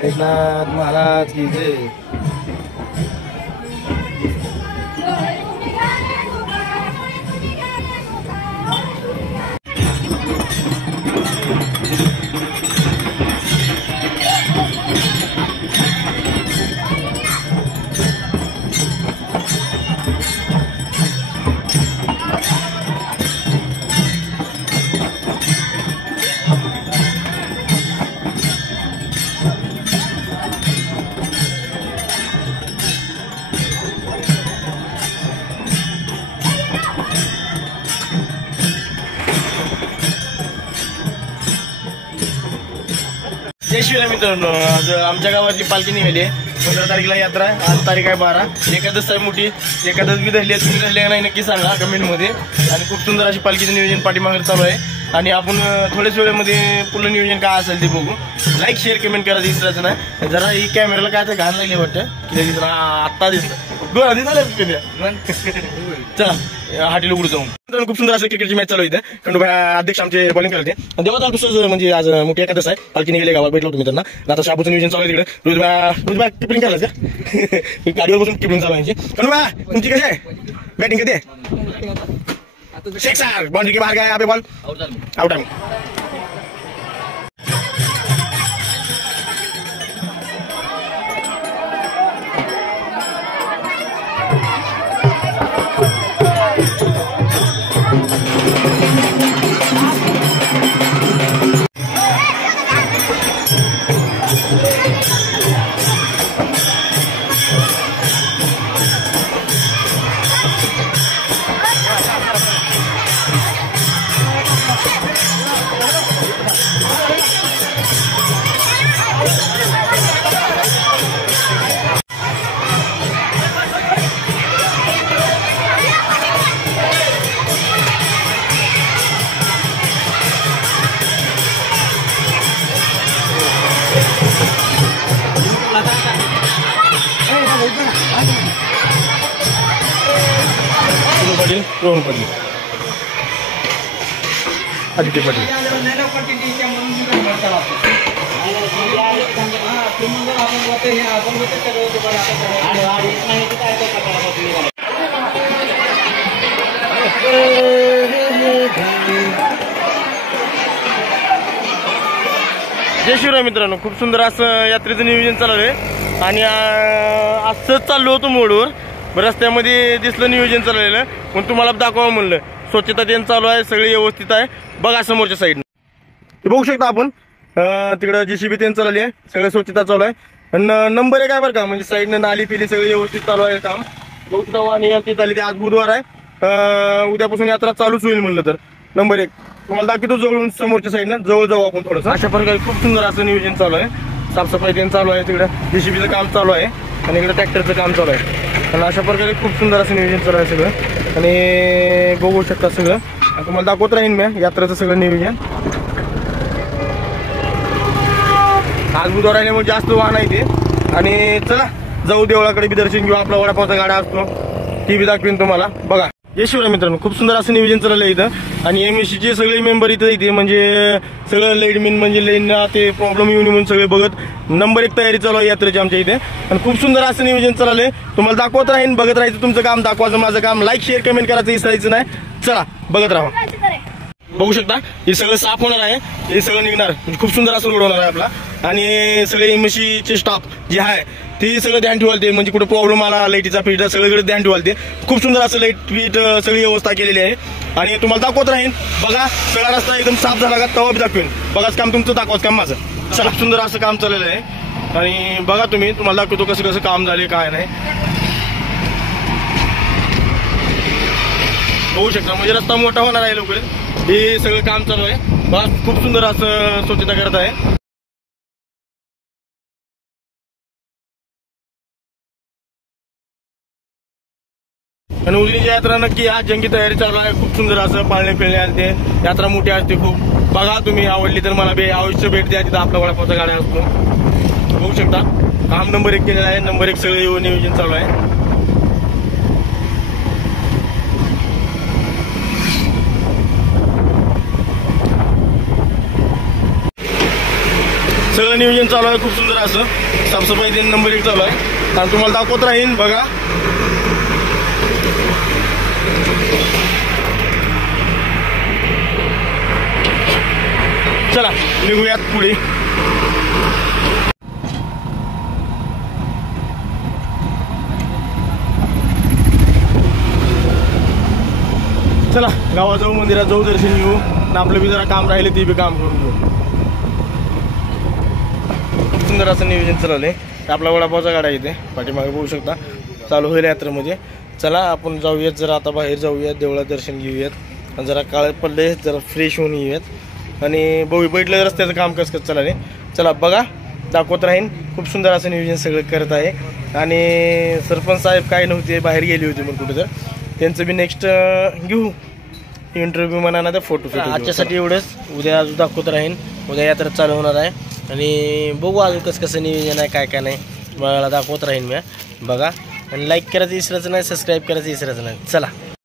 एकनाथ महाराज की जय। जय श्रीराम मित्रांनो, आज आमच्या गावातली पालखी निघाली आहे। 15 तारखेला यात्रा आहे। आज तारीख आहे 12। एकादश आहे मोठी। एकादश बी धरली आहे, तुम्ही धरली का नाही नक्की सांगा कमेंट मध्ये। आणि खूप सुंदर अशी पालखीचं नियोजन पाठीमागे चालू आहे आणि आपण थोड्याच वेळेमध्ये पूर्ण नियोजन काय असेल ते बघू। लाईक शेअर कमेंट करायचं विसरायचं नाही। जरा ही कॅमेराला काय तर घाण लागली वाटतं की दिसलं आत्ता दिसलं गोळा दिसला। चला हाटीला उघडू जाऊन खूप सुंदर असं क्रिकेटची मॅच चालू आहे। खंडोबा अध्यक्ष आमचे बॉलिंग करते आणि तेव्हा चालू म्हणजे आज मोठी एकादश आहे। पालखी निघाली गावात भेटलो तुम्ही त्यांना। आता शाबूचं नियोजन चालू आहे तिकडे। रोजबा टिपलिंग करायचं का गाडीवर बसून टिपलिंग चालू आहे। खंडोबा तुमची कशी आहे बॅटिंग कधी आहे? सिक्सर बाउंड्री के बाहर गया यहाँ पे बॉल आउट है। रोहन पाटील आदित्य पाटील जय शिवराय मित्रांनो, खूप सुंदर असं यात्रेचं नियोजन चालू आहे आणि असंच चाललो होतो मोडवर। रस्त्यामध्ये दिसलं नियोजन चाललेलं पण तुम्हाला दाखवावं म्हणलं। स्वच्छता त्यांचं चालू आहे, सगळे व्यवस्थित आहे। बघा समोरच्या साईडने बघू शकता आपण तिकडं JCB त्यांचं चालली आहे, सगळं स्वच्छता चालू आहे। पण नंबर 1 आहे बरं का, म्हणजे साईडनं नाली पिली सगळं व्यवस्थित चालू आहे काम। बघू शकता आणि याची चालली ती आज बुधवार आहे। उद्यापासून यात्रा चालूच होईल म्हणलं तर नंबर 1 तुम्हाला दाखवतो जवळून समोरच्या साईडनं। जवळ जाऊ आपण थोडंसं। अशा प्रकारे खूप सुंदर असं नियोजन चालू आहे। साफसफाई त्यांचं चालू आहे, तिकडं JCBचं काम चालू आहे आणि इकडं ट्रॅक्टरचं काम चालू आहे। आणि अशा प्रकारे खूप सुंदर असं नियोजन चालू आहे सगळं आणि बघू शकता सगळं तुम्हाला दाखवत राहीन मी यात्रेचं सगळं नियोजन। आज बुधवार राहिल्यामुळे जास्त वाहन आहे ते आणि चला जाऊ देवळाकडे बी दर्शन घेऊ। आपला वडापावचा गाडा असतो ती बी दाखवीन तुम्हाला। बघा जय शिवराय मित्रांनो, खूप सुंदर असं नियोजन चाललं आहे इथं आणि MSCचे सगळे मेंबर इथं येते म्हणजे सगळं लाईटमॅन म्हणजे लाईनला ते प्रॉब्लेम येऊन म्हणून सगळे बघत नंबर 1 तयारी चालू आहे यात्रेची आमच्या इथे आणि खूप सुंदर असं नियोजन चाललंय। तुम्हाला दाखवत राहीन, बघत राहायचं। तुमचं काम दाखवायचं, माझं काम लाईक शेअर कमेंट करायचं विसरायचं नाही। चला बघत राहा। बघू शकता हे सगळं साफ होणार आहे, हे सगळं निघणार खूप सुंदर असं रोड होणार आहे आपला आणि सगळे MSCचे स्टाफ जे आहे ते सगळं ध्यान ठेवायला म्हणजे कुठे प्रॉब्लेम आला लाईटीचा फिटचा सगळीकडे ध्यान ठेवायला खूप सुंदर असं लाईट फिट सगळी व्यवस्था केलेली आहे आणि तुम्हाला दाखवत राहीन। बघा सगळा रस्ता एकदम साफ झाला का तवा बी दाखवेन। बघाच काम तुमचं, दाखवाच काम माझं। चला सुंदर असं काम चाललेलं आहे आणि बघा तुम्ही, तुम्हाला दाखवतो कसं कसं काम झाले काय नाही। होऊ शकता, म्हणजे रस्ता मोठा होणार आहे लवकर. हे सगळं काम चालू आहे. बस खूप सुंदर असं स्वच्छता करत आहे. आणि उजनीची यात्रा नक्की आज जंगी तयारी चालू आहे. खूप सुंदर असं पाळणे फिरणे असते, यात्रा मोठी असते खूप. बघा तुम्ही आवडली तर मला अवश्य भेट द्या. तिथं आपला वडापावचा गाड्या असतो, बघू शकता. काम नंबर 1 केलेला आहे. नंबर 1 सगळं नियोजन चालू आहे. सगळं नियोजन चालू आहे खूप सुंदर असं. साफसफाई नंबर 1 चालू आहे आणि तुम्हाला दाखवत राहीन. बघा चला निघूयात पुढे. चला गावात जाऊ, मंदिरात जाऊ, दर्शन घेऊ. आपलं बी जरा काम राहिले ते बी काम करून घेऊ. सुंदर असं नियोजन चालवलंय. आपला वडापावचा गाडा इथे पाठीमागे बघू शकता चालू होईल यात्रेमध्ये. चला आपण जाऊयात जरा आता बाहेर जाऊयात, देवळात दर्शन घेऊयात, जरा काळ पडले जरा फ्रेश होऊन येऊयात आणि बैठलं रस्त्याचं काम कसं चाललंय. चला बघा दाखवत राहीन. खूप सुंदर असं नियोजन सगळं करत आहे. आणि सरपंच साहेब काय नव्हते, बाहेर गेले होते मग कुठे, तर त्यांचं बी नेक्स्ट घेऊ इंटरव्ह्यू म्हणा ना, तर फोटो. आजच्यासाठी एवढंच. उद्या अजून दाखवत राहीन. उद्या यात्रा चालू होणार आहे आणि बघू अजून कसं नियोजन आहे, काय काय नाही मला दाखवत राहीन मी. बघा आणि लाईक करायचं विसरायचं नाही, सबस्क्राईब करायचं विसरायचं नाही. चला.